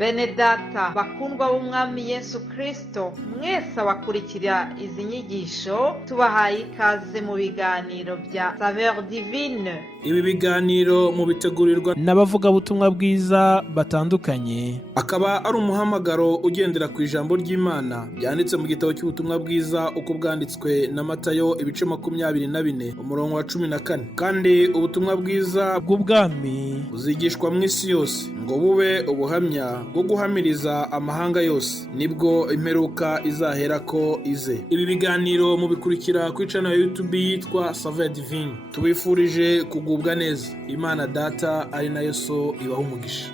Bene data bakundwa b'umwami Yesu Kristo, mwese abakurikira izi nyigisho tubahaye ikaze mu biganiro bya Saveur Divine. Ibi biganiro mu bitegurirwa n'abavugabutumwa bwiza batandukanye, akaba ari umuhamagaro ugendera ku ijambo ry'Imana byanditse mu gitabo cy'ubutumwa bwiza uko bwanditswe na Matayo ibice 24 umurongo wa 14. Kandi ubutumwa bwiza bw'ubwami buzigishwa mu isi yose ngo bube ubuhamya bwo guhamiriza amahanga yose, nibwo imperuka izaherako ize. Ibi biganiro mubikurikira ku channel ya YouTube yitwa Saveur Divine. Tubifurije kugubwa neza. Imana Data ari nayo So ibaha umugisha.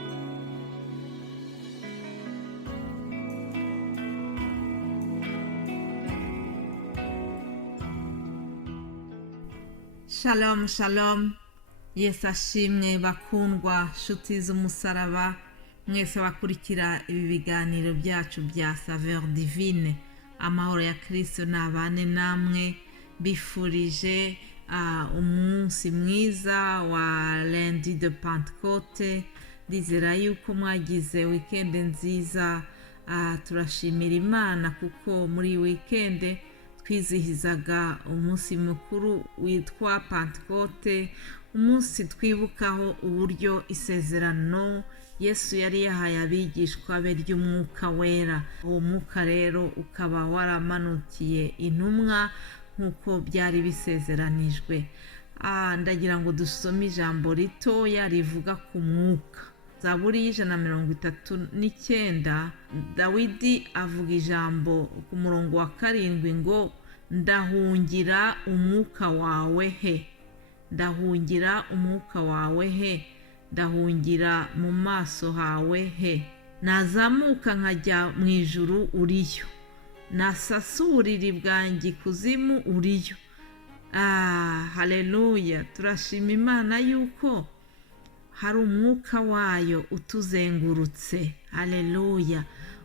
Shalom shalom. Yesu ashimwe bakundwa nshuti z'umusaraba, mwese bakurikira ibi biganiro byacu bya Saveur Divine. Amahoro ya Kristo nabane namwe, bifurije umunsi mwiza wa lundi de Pentecôte. Ndizera yuko mwagize weekend nziza. Turashimira Imana kuko muri weekend twizihizaga umunsi mukuru witwa Pentecôte, umunsi twibukaho uburyo isezerano Yesu yari yahaye abigishwa be ry'umwuka wera. Uwo mwuka rero ukaba waramanukiye intumwa nk'uko byari bisezeranijwe. Ndagira ngo dusome ijambo ritoya rivuga ku mwuka. Zaburi 139, Dawidi avuga ijambo ku murongo wa 7 ngo ndahungira umwuka wawe he, ndahungira umwuka wawe he, ndahungira mu maso hawe he. Nazamuka nkajya mu ijuru uriyo, nasasurira bwanjye kuzimu uriyo. Haleluya. Turashima Imana yuko hari umwuka wayo utuzengurutse. Haleluya.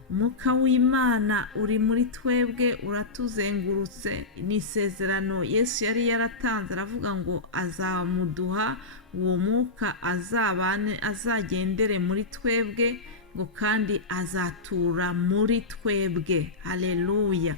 Umwuka w'Imana uri muri twebwe, uratuzengurutse. Ni isezerano Yesu yari yaratanze, aravuga ngo azamuduha uwo mwuka, azagendere muri twebwe, ngo kandi azatura muri twebwe. Haleluya.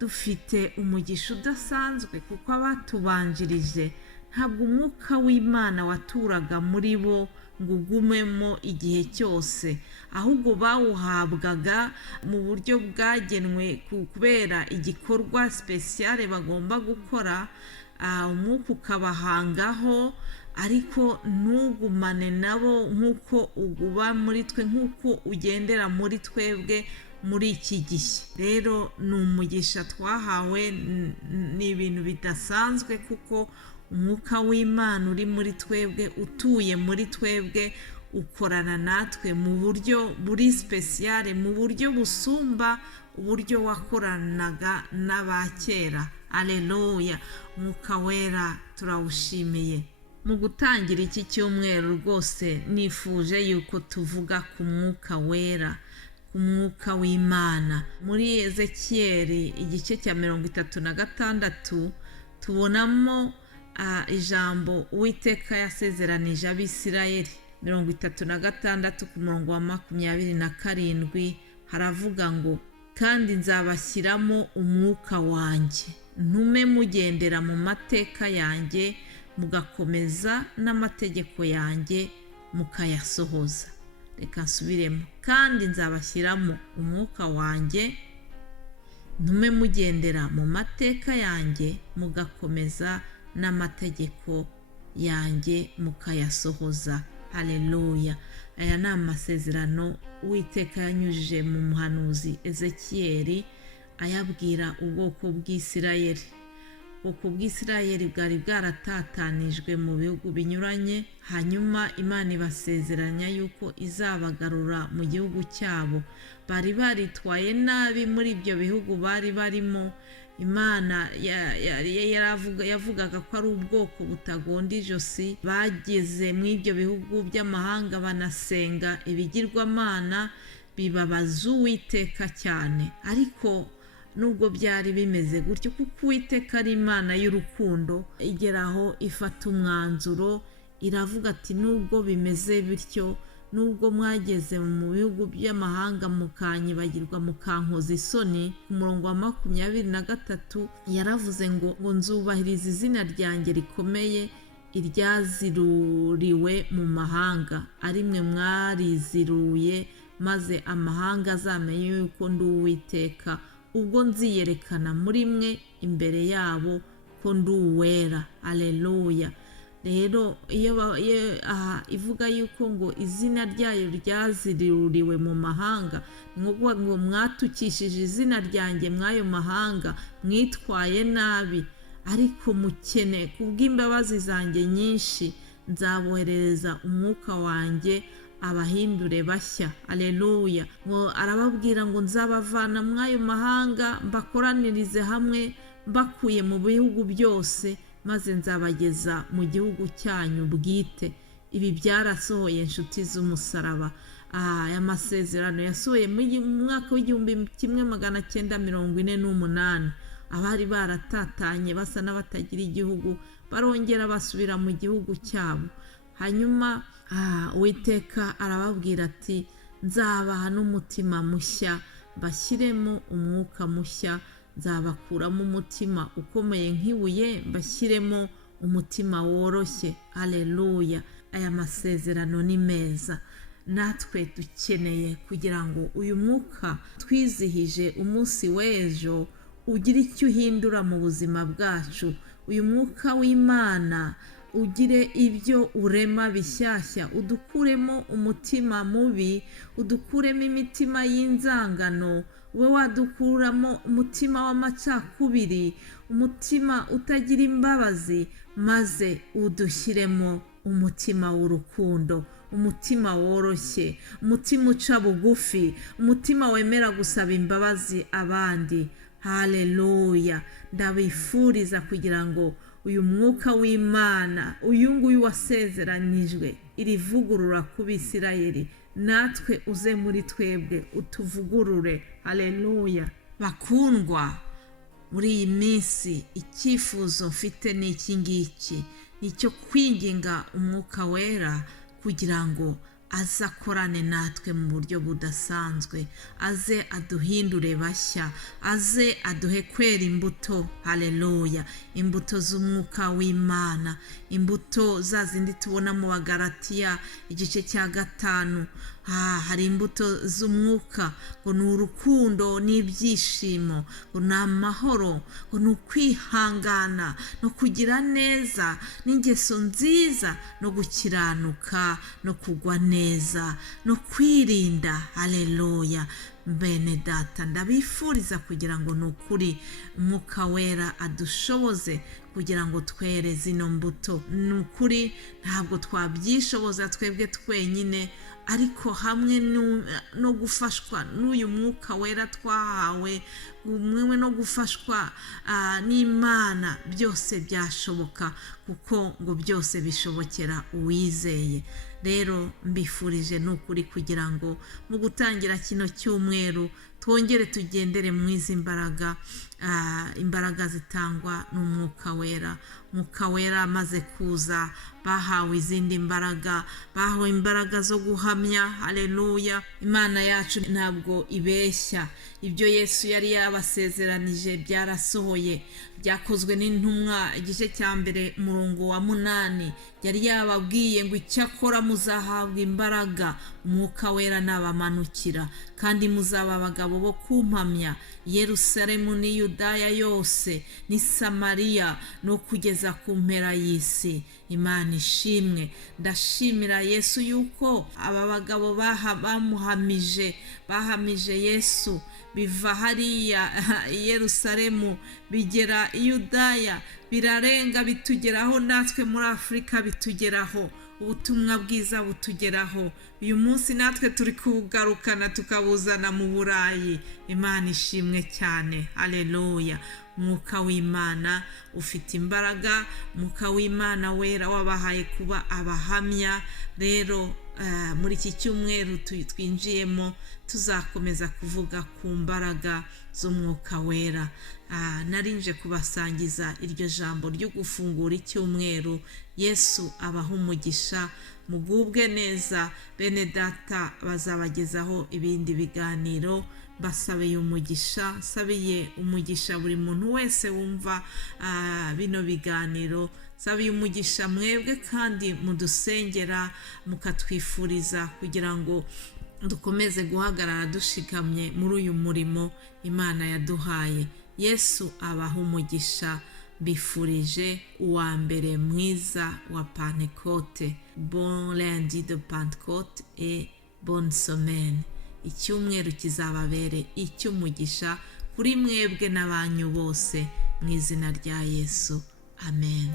Dufite umugisha udasanzwe kuko abatubanjirije ntabwo umwuka w'Imana waturaga muri bo ngo ugumemo igihe cyose, ahubwo bawuhabwaga mu buryo bwagenwe kubera igikorwa speciale bagomba gukora. Umwuka ukabahangaho, ariko ntugumane nabo nk'uko uguba muri twe, nk'uko ugendera muri twebwe muri iki gihe. Rero ni umugisha twahawe, ni ibintu bidasanzwe kuko umwuka w'Imana uri muri twebwe, utuye muri twebwe, ukorana natwe mu buryo buri speciale, mu buryo busumba uburyo wakoranaga n'abakera. Haleluya. Umwuka wera turawushimiye. Mu gutangira iki cyumweru rwose nifuje yuko tuvuga ku mwuka wera, ku mwuka w'Imana. Muri Ezekiyeli igice cya 36 tubonamo ijambo Uwiteka yasezeranije Abisirayeli. 36 ku murongo wa 27 haravuga ngo kandi nzabashyiramo umwuka wanjye, ntume mugendera mu mateka yanjye, mugakomeza n'amategeko yanjye mukayasohoza. Reka nsubiremo. Kandi nzabashyiramo umwuka wanjye, ntume mugendera mu mateka yanjye, mugakomeza n'amategeko yanjye mukayasohoza. Haleluya. Aya ni amasezerano Uwiteka yanyujije mu muhanuzi Ezekiyeli ayabwira ubwoko bw'Isirayeli. Ubwoko bw'Isirayeli bwari bwaratatanijwe mu bihugu binyuranye, hanyuma Imana ibasezeranya yuko izabagarura mu gihugu cyabo. Bari baritwaye nabi muri ibyo bihugu bari barimo. Imana yavugaga ko ari ubwoko butagonda ijosi. Bageze mu ibyo bihugu by'amahanga banasenga ibigirwamana, bibabaza Uwiteka cyane. Ariko nubwo byari bimeze gutyo, kuko Uwiteka ari Imana y'urukundo, igeraho ifata umwanzuro, iravuga ati nubwo bimeze bityo nubwo mwageze mu bihugu by'amahanga mukanyibagirwa mukankoza isoni. Ku murongo wa 23 yaravuze ngo nzubahiriza izina ryanjye rikomeye iryaziruriwe mu mahanga, ari mwe mwariziruye, maze amahanga azamenye yuko ndi Uwiteka ubwo nziyerekana muri mwe imbere yabo ko ndi uwera. Aleluya. Rero iyo ivuga yuko ngo izina ryayo ryaziruriwe mu mahanga, ni ukuvuga ngo mwatukishije izina ryanjye mw'ayo mahanga, mwitwaye nabi, ariko mukene kubw'imbabazi zanjye nyinshi nzaboherereza umwuka wanjye abahindure bashya. Aleluya. Ngo arababwira ngo nzabavana mw'ayo mahanga mbakoranirize hamwe bakuye mu bihugu byose, maze nzabageza mu gihugu cyanyu bwite. Ibi byarasohoye inshuti z'umusaraba. Aya masezerano yasohoye mu mwaka w'1948. Abari baratatanye basa n'abatagira igihugu barongera basubira mu gihugu cyabo. Hanyuma Uwiteka arababwira ati nzabaha n'umutima mushya, mbashyiremo umwuka mushya, nzabakuramo umutima ukomeye nk'ibuye, mbashyiremo umutima woroshye. Aleluya. Aya masezerano ni meza. Natwe dukeneye kugira ngo uyu mwuka twizihije umunsi w'ejo ugire icyo uhindura mu buzima bwacu. Uyu mwuka w'Imana ugire ibyo urema bishyashya, udukuremo umutima mubi, udukuremo imitima y'inzangano, ube wadukuramo umutima w'amacakubiri, umutima utagira imbabazi, maze udushyiremo umutima w'urukundo, umutima woroshye, umutima uca bugufi, umutima wemera gusaba imbabazi abandi. Haleluya. Ndabifuriza kugira ngo uyu mwuka w'Imana, uyu nguyu wasezeranijwe, iri vugurura ku Bisirayeli, natwe uze muri twebwe utuvugurure. Haleluya. Bakundwa, muri iyi minsi icyifuzo mfite ni iki ngiki, nicyo kwinginga umwuka wera kugira ngo aze akorane natwe mu buryo budasanzwe, aze aduhindure bashya, aze aduhe kwera imbuto. Haleluya. Imbuto z'umwuka w'Imana, imbuto za zindi tubona mu Bagalatiya igice cya 5. Hari imbuto z'umwuka, ngo ni urukundo n'ibyishimo, ngo ni amahoro, ngo ni ukwihangana, no kugira neza, n'ingeso nziza, no gukiranuka, no kugwa neza, no kwirinda. Haleluya. Bene data, ndabifuriza kugira ngo ni ukuri umwuka wera adushoboze kugira ngo twere zino mbuto. Ni ukuri ntabwo twabyishoboza twebwe twenyine, ariko hamwe no gufashwa n'uyu mwuka wera twahawe, umwe no gufashwa n'Imana, byose byashoboka, kuko ngo byose bishobokera uwizeye. Rero mbifurije n'ukuri kugira ngo mu gutangira kino cyumweru twongere tugendere mu izi mbaraga, imbaraga zitangwa n'umwuka wera. Umwuka wera amaze kuza, bahawe izindi mbaraga, bahawe imbaraga zo guhamya. Haleluya. Imana yacu ntabwo ibeshya. Ibyo Yesu yari yabasezeranije byarasohoye. Byakozwe n'intumwa igice cya 1 umurongo wa 8, yari yababwiye ngo icyakora muzahabwa imbaraga umwuka wera nabamanukira, kandi muzaba abagabo bo kumpamya Yerusalemu ni Yudaya yose ni Samariya no kugeza ku mpera y'isi. Imana ishimwe. Ndashimira Yesu yuko aba bagabo bahamije Yesu, biva hariya Yerusalemu bigera i Yudaya, birarenga bitugeraho, natwe muri Afurika bitugeraho, ubutumwa bwiza butugeraho. Uyu munsi natwe turi kugarukana tukabuzana mu Burayi. Imana ishimwe cyane. Haleluya. Umwuka w'Imana ufite imbaraga, umwuka w'Imana wera wabahaye kuba abahamya. Rero muri iki cyumweru twinjiyemo tuzakomeza kuvuga ku mbaraga z'umwuka wera. Narinje kubasangiza iryo jambo ryo gufungura icyumweru. Yesu abaha umugisha, mugubwe neza. Bene data bazabagezaho ibindi biganiro. Basabiye umugisha, sabiye umugisha buri muntu wese wumva bino biganiro. Sabiye umugisha mwebwe kandi mudusengera mukatwifuriza kugira ngo dukomeze guhagarara dushikamye muri uyu murimo Imana yaduhaye. Yesu abaha umugisha. Bifurije uwa mbere mwiza wa Pentecôte. Bon lundi de Pentecôte et bonne semaine. Icyumweru kizababere icy'umugisha kuri mwebwe n'abanyu bose mu izina rya Yesu. Amen.